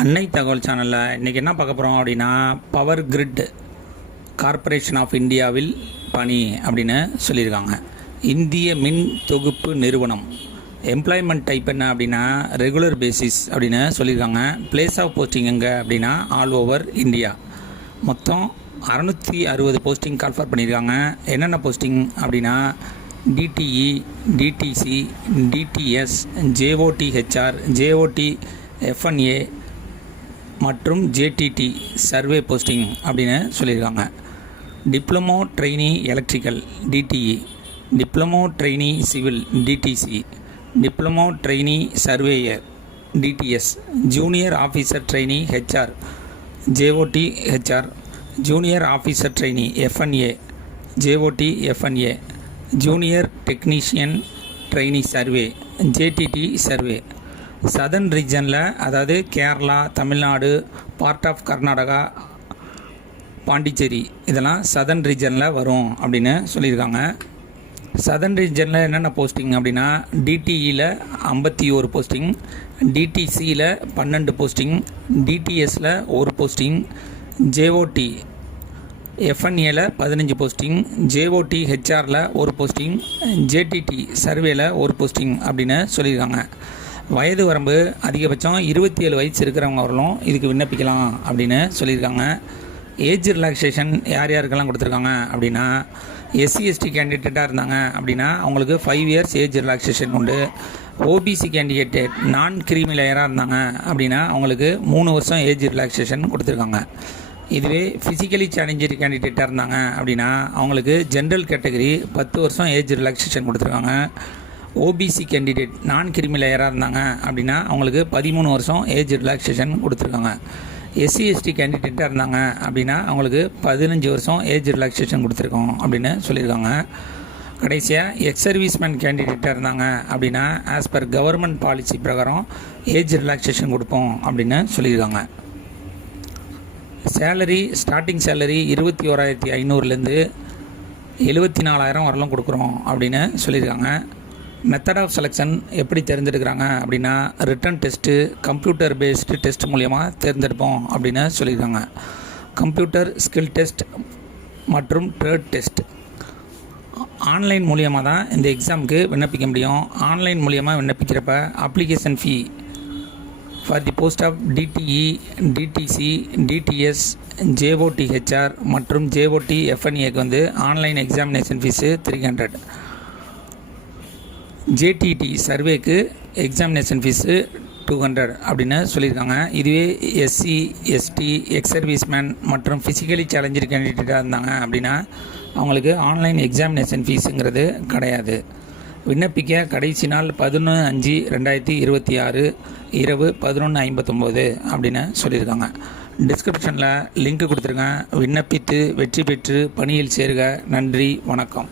அன்னை தகவல் சேனலில் இன்றைக்கி என்ன பார்க்க போகிறோம் அப்படின்னா, பவர் கிரிட் கார்ப்பரேஷன் ஆஃப் இந்தியாவில் பணி அப்படின்னு சொல்லியிருக்காங்க. இந்திய மின் தொகுப்பு நிறுவனம். எம்ப்ளாய்மெண்ட் டைப் என்ன அப்படின்னா ரெகுலர் பேசிஸ் அப்படின்னு சொல்லியிருக்காங்க. பிளேஸ் ஆஃப் போஸ்டிங் எங்கே அப்படின்னா ஆல் ஓவர் இந்தியா. மொத்தம் 660 போஸ்டிங் கால்ஃபர் பண்ணியிருக்காங்க. என்னென்ன போஸ்டிங் அப்படின்னா DTE, DTC, DTS, JOT HR, JOT FNA மற்றும் ஜேடிடி சர்வே போஸ்டிங் அப்படின்னு சொல்லியிருக்காங்க. Diploma trainee electrical DTE, diploma trainee civil DTC, diploma trainee surveyor DTS, junior officer trainee HR JOT HR, junior officer trainee FNA JOT FNA, junior technician trainee survey JTT survey. Southern ரீஜனில், அதாவது Kerala, Tamil Nadu, part of Karnataka, Pondicherry, இதெல்லாம் southern ரீஜனில் வரும் அப்படின்னு சொல்லியிருக்காங்க. Southern ரீஜனில் என்னென்ன posting அப்படின்னா டிடிஇயில் 51 போஸ்டிங், டிடிசியில் 12 போஸ்டிங், டிடிஎஸில் 1 போஸ்டிங், ஜேஓடி எஃப்என்ஏல 15 போஸ்டிங், ஜேஓடி ஹெச்ஆரில் 1 போஸ்டிங், ஜேடிடி சர்வேல 1 போஸ்டிங் அப்படின்னு சொல்லியிருக்காங்க. வயது வரம்பு அதிகபட்சம் 27 வயசு இருக்கிறவங்க வரலும் இதுக்கு விண்ணப்பிக்கலாம் அப்படின்னு சொல்லியிருக்காங்க. ஏஜ் ரிலாக்ஸேஷன் யார் யாருக்கெல்லாம் கொடுத்துருக்காங்க அப்படின்னா எஸ்சி எஸ்டி கேண்டிடேட்டாக இருந்தாங்க அப்படின்னா அவங்களுக்கு 5 இயர்ஸ் ஏஜ் ரிலாக்ஸேஷன் உண்டு. ஓபிசி கேண்டிடேட் நான் கிரீமி லேயராக இருந்தாங்க அப்படின்னா அவங்களுக்கு 3 வருஷம் ஏஜ் ரிலாக்ஸேஷன் கொடுத்துருக்காங்க. இதுவே ஃபிசிக்கலி சேலஞ்சர் கேண்டிடேட்டாக இருந்தாங்க அப்படின்னா அவங்களுக்கு ஜென்ரல் கேட்டகரி 10 வருஷம் ஏஜ் ரிலாக்ஸேஷன் கொடுத்துருக்காங்க. ஓபிசி கேண்டிடேட் நான் கிரிமி லேயராக இருந்தாங்க அப்படின்னா அவங்களுக்கு 13 வருஷம் ஏஜ் ரிலாக்ஸேஷன் கொடுத்துருக்காங்க. எஸ்சி எஸ்டி கேண்டிடேட்டாக இருந்தாங்க அப்படின்னா அவங்களுக்கு 15 வருஷம் ஏஜ் ரிலாக்ஸேஷன் கொடுத்துருக்கோம் அப்படின்னு சொல்லியிருக்காங்க. கடைசியாக எக்ஸ் சர்வீஸ்மேன் கேண்டிடேட்டாக இருந்தாங்க அப்படின்னா ஆஸ் பர் கவர்மெண்ட் பாலிசி பிரகாரம் ஏஜ் ரிலாக்ஸேஷன் கொடுப்போம் அப்படின்னு சொல்லியிருக்காங்க. சேலரி, ஸ்டார்டிங் சேலரி 21,500லேருந்து 74,000 வரலாம் கொடுக்குறோம் அப்படின்னு சொல்லியிருக்காங்க. மெத்தட் ஆஃப் செலெக்ஷன் எப்படி தேர்ந்தெடுக்கிறாங்க அப்படின்னா written test, computer based test மூலயமா தேர்ந்தெடுப்போம் அப்படின்னு சொல்லியிருக்காங்க. கம்ப்யூட்டர் ஸ்கில் டெஸ்ட் மற்றும் ட்ரேட் டெஸ்ட் ஆன்லைன் மூலியமாக தான் இந்த எக்ஸாமுக்கு விண்ணப்பிக்க முடியும். ஆன்லைன் மூலியமாக விண்ணப்பிக்கிறப்ப application fee for the post of DTE, DTC, DTS, JOT HR மற்றும் ஜேஓடி எஃப்என்ஏக்கு ஆன்லைன் எக்ஸாமினேஷன் ஃபீஸு 300. ஜேடிடி சர்வேக்கு எக்ஸாமினேஷன் ஃபீஸு 200 அப்படின்னு சொல்லியிருக்காங்க. இதுவே எஸ்சி, எஸ்டி, எக்ஸ் சர்வீஸ்மேன் மற்றும் ஃபிசிக்கலி சேலஞ்சர் கேண்டிடேட்டாக இருந்தாங்க அப்படின்னா அவங்களுக்கு ஆன்லைன் எக்ஸாமினேஷன் ஃபீஸுங்கிறது கிடையாது. விண்ணப்பிக்க கடைசி நாள் 11/5/2026 இரவு 11:59 அப்படின்னு சொல்லியிருக்காங்க. டிஸ்கிரிப்ஷனில் லிங்க் கொடுத்துருங்க. விண்ணப்பித்து வெற்றி பெற்று பணியில் சேருக. நன்றி, வணக்கம்.